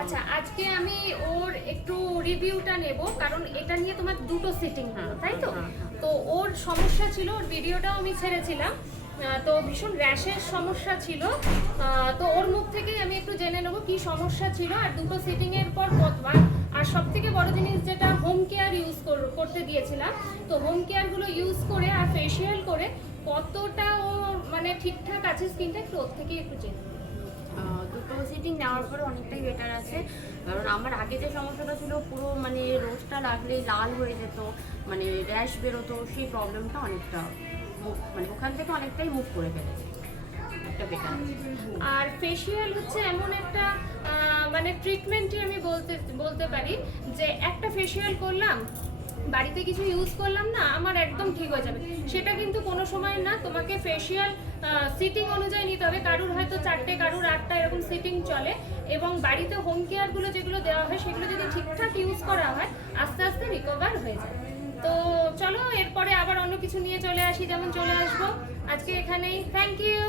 আচ্ছা, আজকে আমি ওর একটু রিভিউটা নেব, কারণ এটা নিয়ে তোমার দুটো সিটিং হলো, তাই তো? তো ওর সমস্যা ছিল, ওর ভিডিওটাও আমি ছেড়েছিলাম। তো ভীষণ র্যাশের সমস্যা ছিল। তো ওর মুখ থেকেই আমি একটু জেনে নেবো কি সমস্যা ছিল, আর দুটো সিটিং এর পর কতবার, আর সব থেকে বড় জিনিস যেটা হোম কেয়ার ইউজ করতে দিয়েছিলাম, তো হোম কেয়ারগুলো ইউজ করে আর ফেসিয়াল করে কতটা ও মানে ঠিকঠাক আছে স্কিনটা, একটু ওর থেকেই একটু জেনে নেবো। দুটো সিটিং নেওয়ার পরে অনেকটাই বেটার আছে। কারণ আমার আগে যে সমস্যাটা ছিল, পুরো মানে রোজটা লাগলেই লাল হয়ে যেত, মানে র্যাশ বেরোতো, সেই প্রবলেমটা অনেকটা মানে ওখান থেকে অনেকটাই মুভ করে ফেলেছে, একটা বেটার। আর ফেসিয়াল হচ্ছে এমন একটা মানে ট্রিটমেন্টই আমি বলতে পারি যে একটা ফেসিয়াল করলাম, বাড়িতে কিছু ইউজ করলাম না, আমার একদম ঠিক হয়ে যাবে, সেটা কিন্তু কোনো সময় না। তোমাকে ফেসিয়াল সিটিং অনুযায়ী নিতে হবে, কারুর হয়তো 4টে, কারুর 8টা, এরকম সিটিং চলে। এবং বাড়িতে হোম কেয়ারগুলো যেগুলো দেওয়া হয়, সেগুলো যদি ঠিকঠাক ইউজ করা হয়, আস্তে আস্তে রিকভার হয়ে যায়। তো চলো এরপরে আবার অন্য কিছু নিয়ে চলে আসি, যেমন চলে আসবো। আজকে এখানেই, থ্যাংক ইউ।